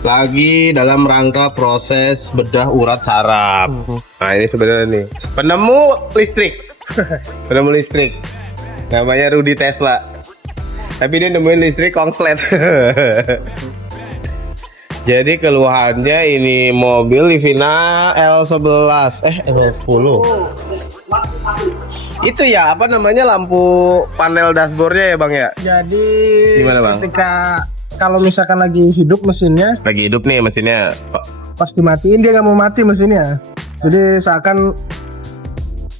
Lagi dalam rangka proses bedah urat saraf. Nah ini sebenarnya nih penemu listrik. Penemu listrik namanya Rudy Tesla, tapi dia nemuin listrik konslet. Jadi keluhannya ini mobil Livina L11 L10 itu ya apa namanya, lampu panel dashboardnya ya bang ya. Jadi gimana bang? Ketika kalau misalkan lagi hidup mesinnya, Lagi hidup nih mesinnya, pas dimatiin dia nggak mau mati mesinnya. Jadi seakan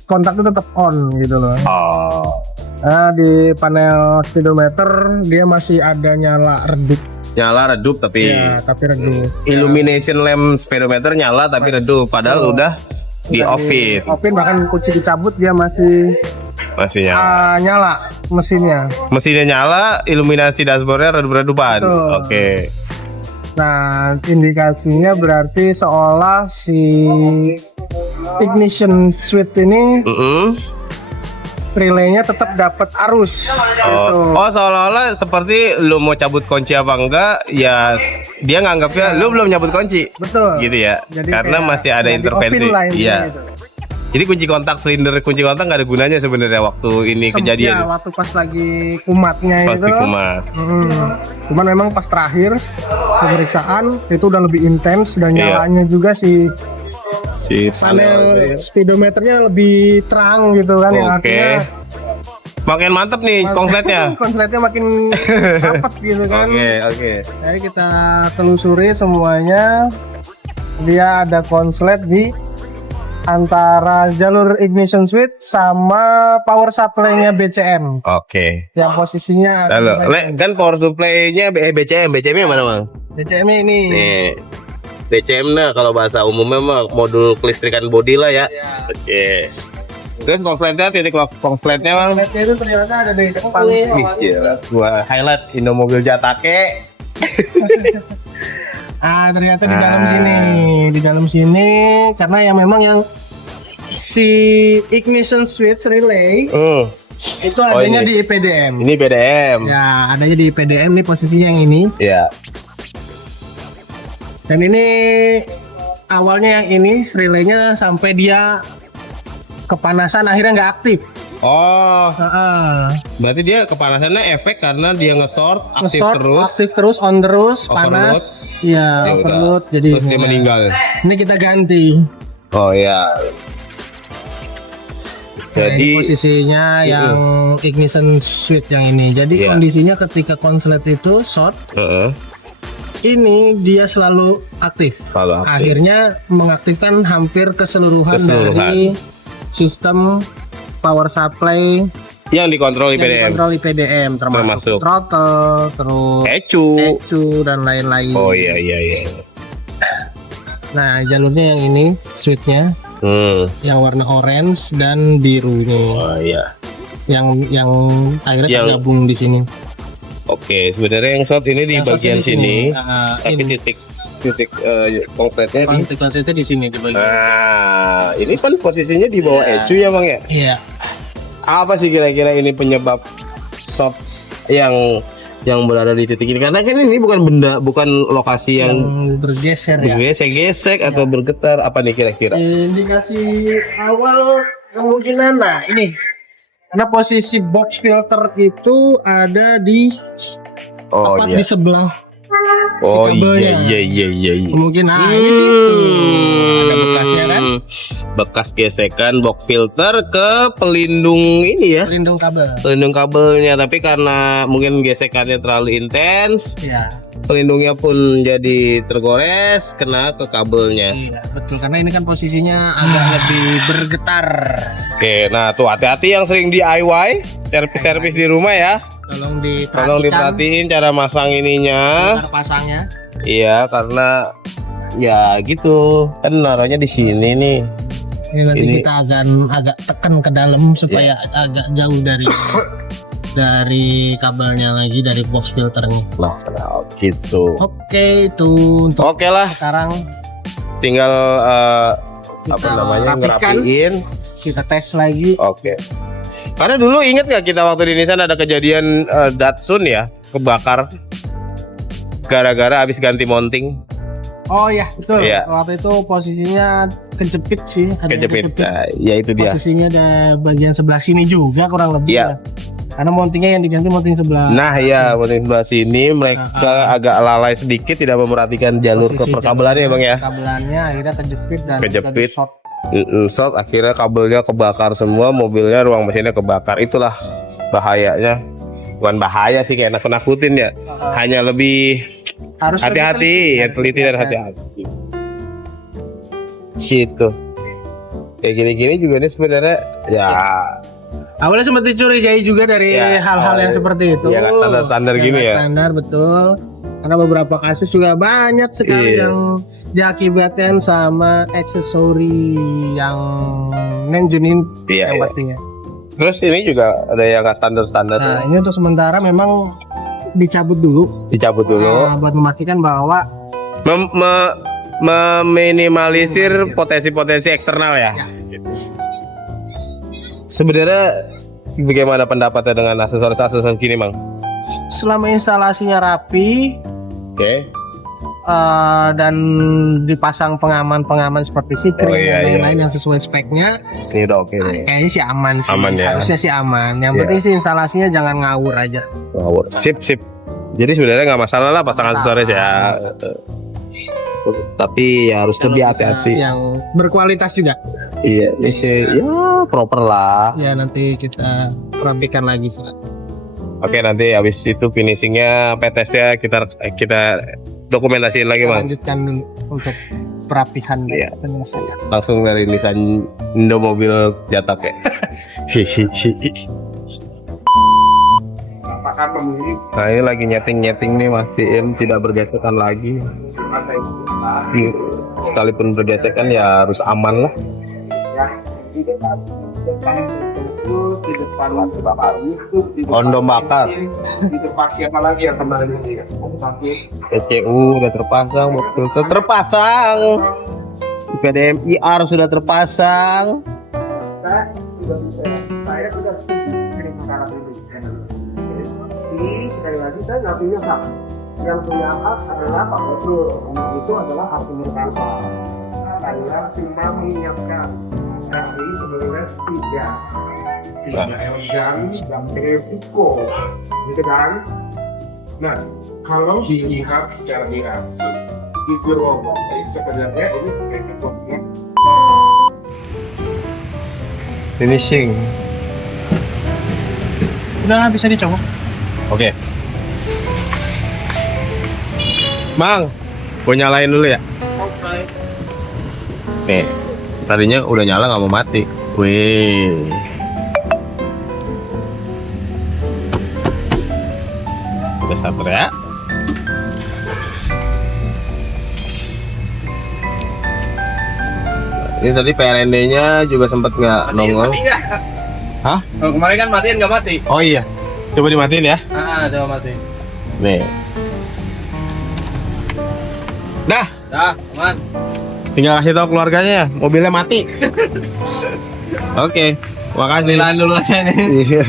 kontaknya tetap on gitu loh. oh Nah di panel speedometer dia masih ada nyala redup. nyala redup tapi Ya, tapi redup. illumination lamp speedometer nyala tapi redup, padahal udah di offin. Offin, bahkan kunci dicabut dia masih Masih nyala. nyala mesinnya. Mesinnya nyala, iluminasi dashboardnya redup-redupan. Betul. Oke. Nah indikasinya berarti seolah si ignition switch ini relaynya tetap dapat arus. Gitu. Oh seolah-olah seperti lu mau cabut kunci apa enggak, ya dia nganggapnya lu belum nyabut kunci. Betul. Gitu ya. Jadi karena kayak masih ada nggak intervensi. di-off-in lah intinya Iya. gitu. Jadi kunci kontak nggak ada gunanya sebenarnya waktu ini kejadian. Ya, waktu pas lagi kumatnya Pasti itu. kumat. Cuman memang pas terakhir pemeriksaan itu udah lebih intens dan Iya. nyalanya juga si Panel. panel speedometernya lebih terang gitu kan, yang Oke. artinya Makin mantep nih konsletnya. konsletnya makin rapat gitu kan. Oke. Jadi kita telusuri semuanya, dia ada konslet di antara jalur ignition switch sama power supply-nya BCM Oke. yang posisinya Lalu, kan power supply-nya BCM-nya mana bang? BCM ini. Nih, BCM nah kalau bahasa umumnya mah modul kelistrikan bodi lah ya. Ya. Oke. Terus konsletnya, titik konsletnya bang? Konsletnya itu ternyata ada di depan. Wih, gila. Gua highlight Indomobil Jatake. Ternyata di dalam sini karena yang memang yang si ignition switch relay itu adanya ini. di IPDM. Ini BDM. Ya, adanya di IPDM nih posisinya yang ini. Ya. Dan ini awalnya yang ini relaynya sampai dia kepanasan akhirnya nggak aktif. Oh, Heeh. berarti dia kepanasannya efek karena dia nge-short aktif terus. aktif terus, on terus, panas, ya Ya udah. overload. Jadi Terus dia meninggal. Ini kita ganti. Oh ya. Nah, ini Jadi posisinya yang ignition switch yang ini. Jadi Iya. kondisinya ketika konslet itu short, ini dia selalu aktif. kalau aktif. Akhirnya mengaktifkan hampir keseluruhan dari sistem power supply yang dikontrol yang IPDM. dikontrol IPDM, termasuk Termasuk throttle, terus ECU dan lain-lain. Oh iya. Nah, jalurnya yang ini switchnya yang warna orange dan biru ini. Oh iya. Yang akhirnya Yang- tergabung di sini. Oke, sebenarnya yang short ini di Yang short bagian di sini. sini, tapi Ini titik konkretnya di. konsletnya di sini di bagian. Nah, ini kan posisinya di bawah ECU ya bang ya. Iya. Apa sih kira-kira ini penyebab short yang berada di titik ini? Karena kan ini bukan lokasi yang Bergeser ya. bergesek-gesek atau bergetar. Apa nih kira-kira? Indikasi awal kemungkinan, nah ini karena posisi box filter itu ada di tepat di sebelah Oh kabelnya. iya. Kemungkinan ini sih ada bekasnya kan, Bekas gesekan box filter ke pelindung ini ya. pelindung kabel. Pelindung kabelnya, tapi karena mungkin gesekannya terlalu intens, Ya, pelindungnya pun jadi tergores, kena ke kabelnya. iya betul, karena ini kan posisinya agak lebih bergetar. Oke, nah tuh hati-hati yang sering DIY, servis-servis di rumah ya. Tolong Tolong diperhatiin cara masang ininya. cara pasangnya. Iya, karena ya gitu kan naruhnya di sini nih. Ini nanti Ini- kita agak tekan ke dalam supaya agak jauh dari kabelnya lagi, dari box filternya. Nah, gitu. Oke, itu untuk Oke lah, sekarang tinggal kita apa namanya rapikan. ngerapiin. Kita tes lagi. Oke. Karena dulu inget nggak kita waktu di Nissan ada kejadian Datsun ya kebakar gara-gara habis ganti mounting. Oh ya, betul. Iya. Waktu itu posisinya kejepit sih, ada yang Kejepit. Nah, ya itu dia. Posisinya ada bagian sebelah sini juga kurang lebih. Iya. Ya. Karena mountingnya yang diganti mounting sebelah. Nah ya, mounting sebelah sini mereka agak lalai sedikit, tidak memperhatikan jalur ke Posisi perkabelannya ya bang ya. Kabelannya akhirnya kejepit dan Kejepit. jadi short. Short, akhirnya kabelnya kebakar semua, mobilnya ruang mesinnya kebakar. Itulah bahayanya. Bukan bahaya sih, kayak nakut-nakutin ya. Hanya lebih Harus hati-hati, ya teliti dan hati-hati. Gitu. Kayak gini-gini juga ini sebenarnya ya Awalnya sempat dicurigai juga dari Ya, hal-hal yang seperti itu. ya, nggak standar-standar Ya, gini nggak ya. Standar betul. Karena beberapa kasus juga banyak sekali Iya. yang diakibatkan sama aksesori yang nenjunin Iya, yang iya. pastinya. Terus ini juga ada yang nggak standar-standar. Nah, ini untuk sementara memang dicabut dulu. Dicabut dulu. Buat memastikan bahwa Meminimalisir potensi-potensi eksternal ya. Sebenarnya bagaimana pendapatnya dengan aksesoris-aksesoris gini, Mang? selama instalasinya rapi Oke. dan dipasang pengaman-pengaman seperti Oh, sikring iya, dan lain-lain yang sesuai speknya, Ini udah oke nih. kayaknya sih aman sih. Aman ya? Harusnya sih aman. Yang Iya. penting sih instalasinya jangan ngawur aja. Ngawur. Sip, sip. Jadi sebenarnya nggak masalah lah pasang aksesoris ya. Tapi ya harus lebih Kalau bisa hati-hati. Yang berkualitas juga. Iya, ini sih ya proper lah. Ya nanti kita rapikan lagi sih. Oke, nanti habis itu finishingnya, PTS-nya kita dokumentasiin lagi, Kita Bang. lanjutkan dulu untuk perapihan dan Iya. penyelesaian. Langsung dari Nissan Indo mobil jatak ya. Apakah pemilik Nah, ini lagi nyeting nih, mastiin tidak bergesekan lagi. atau Sekalipun bergesekan ya harus aman lah. ya di depan tertutup, di depan bakar YouTube, di depan Ondo bakar. di depan siapa lagi yang kemarin ini ya? Tapi ECU udah terpasang, box filter terpasang. PDM IR sudah terpasang. saya sudah setuju dengan perkara ini. Jadi sekali lagi saya nggak punya hak. Yang punya hak adalah Pak Betul. Itu adalah hak milik apa? Saya cuma menyiapkan. Tapi sebenarnya tidak elegan dan beresiko, gitu kan? Nah, kalau dilihat secara langsung, jujur ngomong, sebenarnya ini episode-nya Finishing. Udah bisa dicoba. Oke. Mang, gue nyalain dulu ya. Oke. Nih, tadinya udah nyala nggak mau mati. Wih. Udah starter ya. Ini tadi PRND-nya juga sempet nggak nongol. Hah? Kalau kemarin kan matiin nggak mati. Oh iya. Coba dimatiin ya. Coba mati. Nih. Dah, Dah, aman. tinggal kasih tahu keluarganya ya, mobilnya mati. Oke, makasih. Pilihan dulu aja nih. Iya.